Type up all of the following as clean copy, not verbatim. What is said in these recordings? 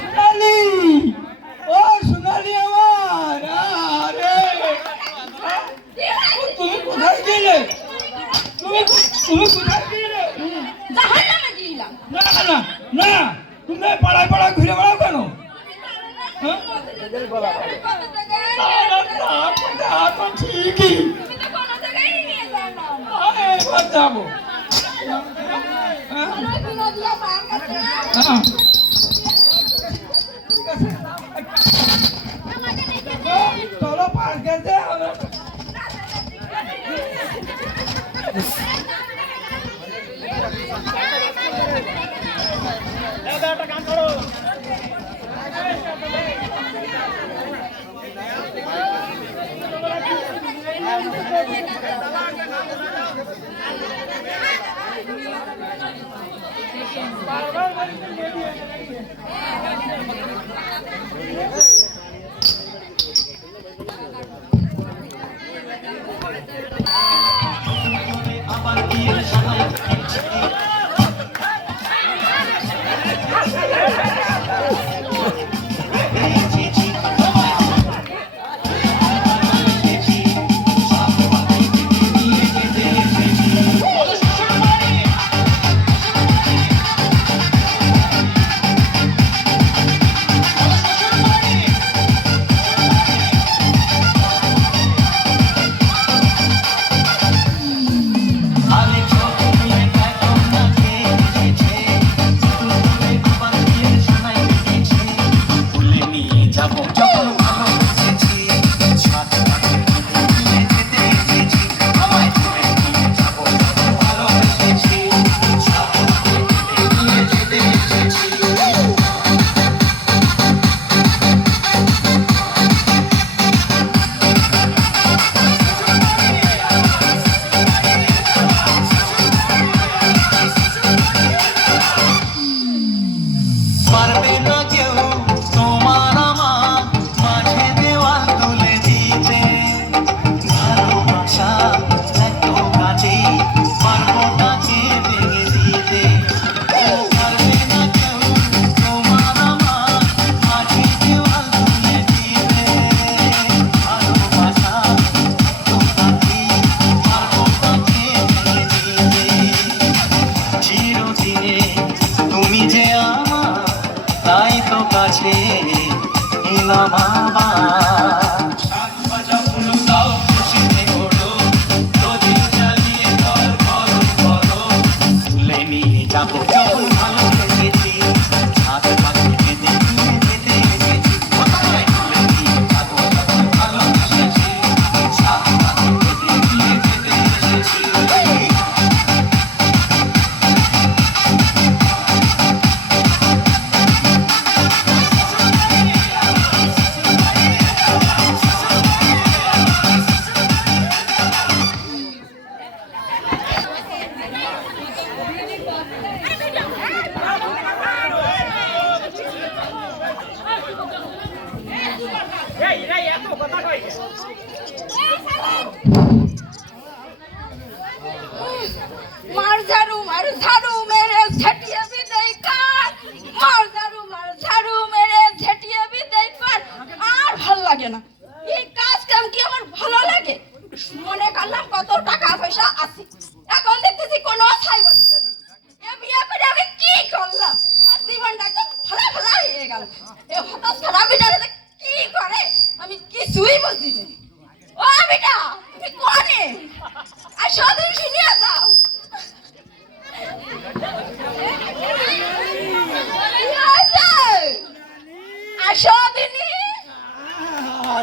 সোনালি, ও সোনালি আমার, আরে তুমি কোথায় গেলে? তুমি কোথায় গেলে? জাহান্নামে গেলাম। না না না, তুমি পাড়ায় পাড়ায় ঘুরে বেড়াও কেন? ঠিকই এবার যাবো। চলো পার্কে একটা গান করো।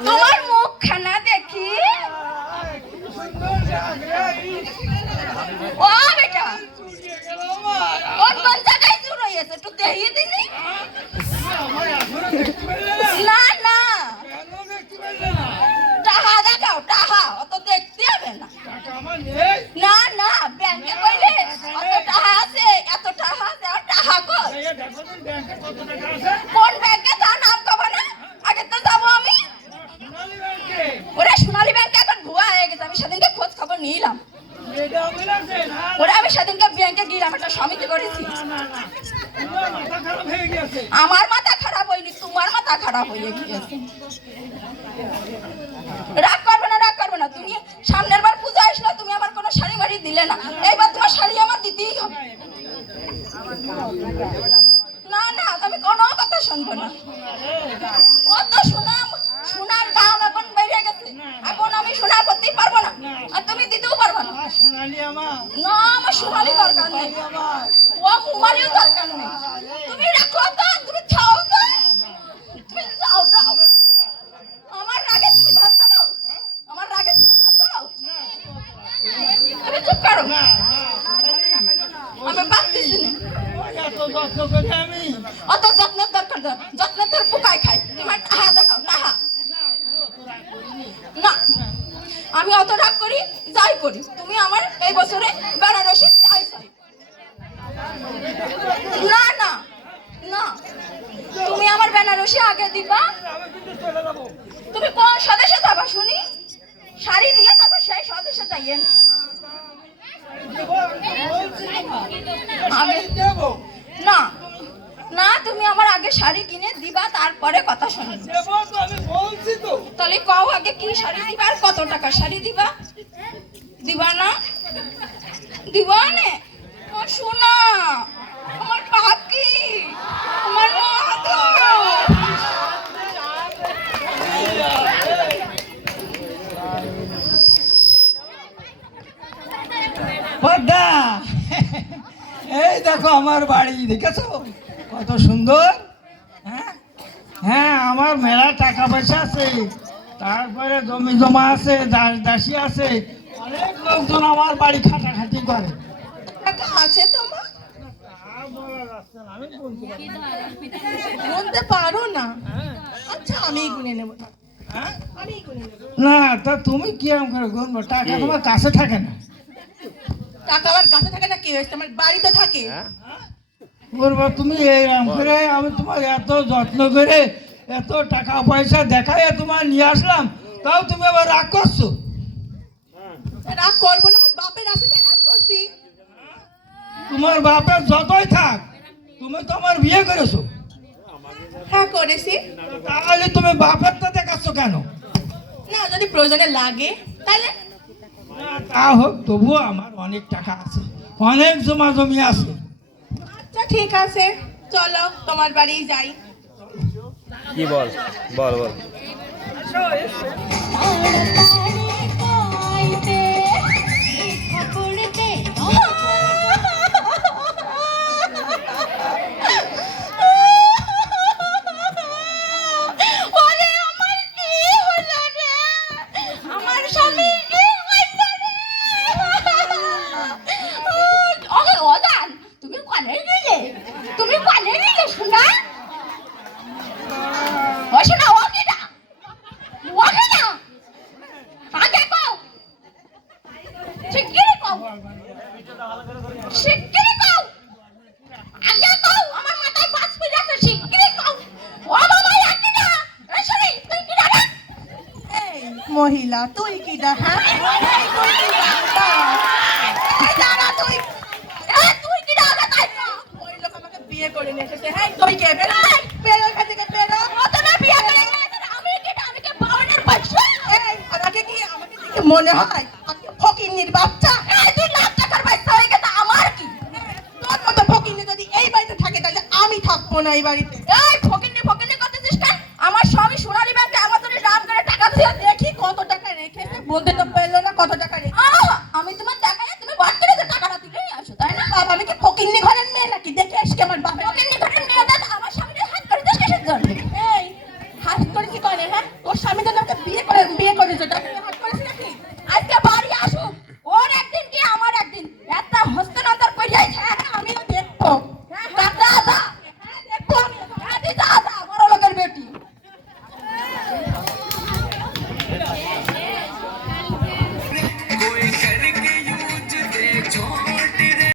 তোমার মুখখানা দেখি। ও বেটা কোন কোন জায়গায় চুর হয়েছে একটু দেখিয়ে দিনি। না না টাহা দেখাও, টাহা অত দেখতে হবে না। না না ব্যাংকে কইলে অত টাহা আছে, এত টাহা আছে, আর টাহা কই কোন ব্যাংকে তা নাম কব না, আগে তো যাবো আমি। ওরে সোনালী ব্যাংকে এখন ভুয়া হয়ে গেছে, আমি সেদিনকে খোঁজ খবর নিলাম। ওরে আমি সেদিনকে ব্যাংকে গেলাম, একটা সমিতি করেছি। আমার মাথা খারাপ হয়নি, তোমার মাথা খারাপ হয়ে গিয়েছে। রাগ করবে না, তুমি সামনের বার পূজা আসলো, তুমি আমার কোনো শাড়ি মাড়ি দিলে না, এইবার তোমার শাড়ি আমার দিতেই হবে। না না, আমি কোনো কথা শুনবো না। অত সোনার দাম এখন বেড়ে গেছে, এখন আমি সোনা করতেই পারবো না, আর তুমি দিতেও পারবো না। না, আমার সোনালি দরকার নেই, ও মুমালিও দরকার নেই। তুমি রাখো তো, তুমি খাও তো, তুমি যাও। আমার রাগে তুমি ধরতে দাও, আমার রাগে তুমি ধরতে দাও। তুমি চুপ করো, আমি পারতেছি না। অত যত্নের দরকার দাও, যত্নের তোর পোকায় খায়। তোমার টাহা দেখাও, টাহা। না, আমি অত রাগ করি যাই করি, তুমি আমার এই বছরে বেনারসি চাই। না না না, তুমি আমার বেনারসি আগে দিবা। তুমি কোন স্বদেশে যাবা শুনি? শাড়ি দিয়ে তারপর সেই স্বদেশে যাইয়ে না না, তুমি আমার আগে শাড়ি কিনে দিবা, তারপরে কথা শুনি। তাহলে কও আগে কি শাড়ি দিবা আর কত টাকা শাড়ি দিবা? দিবা না? দিবা না? শোনা, আমার পাখি, আমার পদ্মা, এই দেখো আমার বাড়ি, দেখেছো কত সুন্দর। হ্যাঁ হ্যাঁ, আমার মেলা টাকা পয়সা আছে, তারপরে জমি জমা আছে, দাসী আছে, অনেক লোকজন আমার বাড়ি খাটাখাটি করে। টাকা আছে তোমার? বলতে পারো না? আচ্ছা, আমি গুনে নেব। না, তা তুমি কি করে গুনবো? টাকা তোমার কাছে থাকে না। টাকা আমার কাছে থাকে না, কি হয়েছে? আমার বাড়িতে থাকে। বলবো তুমি এইরকম করে, আমি তোমার এত যত্ন করে এত টাকা পয়সা দেখাই তোমার নিয়ে আসলাম, তাও তুমি আবার রাগ করছো? রাগ করবো না, আমার বাপের আছে তাই রাগ করছি। তোমার বাপের যতই থাক, তুমি তো আমার বিয়ে করেছো। হ্যাঁ করেছি। তাহলে তুমি বাপের তো দেখাচ্ছ কেন? না, যদি প্রয়োজনে লাগে তাহলে। তা হোক, তবুও আমার অনেক টাকা আছে, অনেক জমা জমি আছে। আচ্ছা ঠিক আছে, চলো তোমার বাড়ি যাই। কি বল বল বল। মহিলা তুই কি দা? হ্যাঁ তুই কি দা? ওই লোক আমাকে বিয়ে করে নিয়ে এসেছে। হ্যাঁ তুই কে? বেরো বেরো এখান থেকে, বেরো। অত না বিয়ে করে নিয়ে এসেছে, আমি কি দা? আমি কি বাউনের বাচ্চা? এই আমাকে দেখে মনে হয় আপনি ফকিন্নির বাচ্চা। এই তুই লাখ টাকার বাচ্চা হয়ে গেছে, আমার কি? তোর মতো ফকিন্নি যদি এই বাড়িতে থাকে তাহলে আমি থাকবো না এই বাড়িতে। এই ফকিন্নি করতেছিস কেন? আমার স্বামী সোনালী ব্যাংকে আমার জন্য দাম করে টাকা দিয়ে দেখি কত টাকা রেখেছে, বলতে তো পারলো না কত টাকা রেখেছে। আমি তোমার দেখাই, তুমি বাদ করে যে টাকাটা তুলেই আসো, তাই না? বাবা, আমি কি ফকিন্নি ঘরের মেয়ে নাকি? দেখে এসে আমার বাবা ফকিন্নি ঘরের মেয়ে, দাদা আমার সামনে হাত করে দিস কিসের জন্য? এই হাত করে কি করে? হ্যাঁ, তোর স্বামী যদি আমাকে বিয়ে করেছে,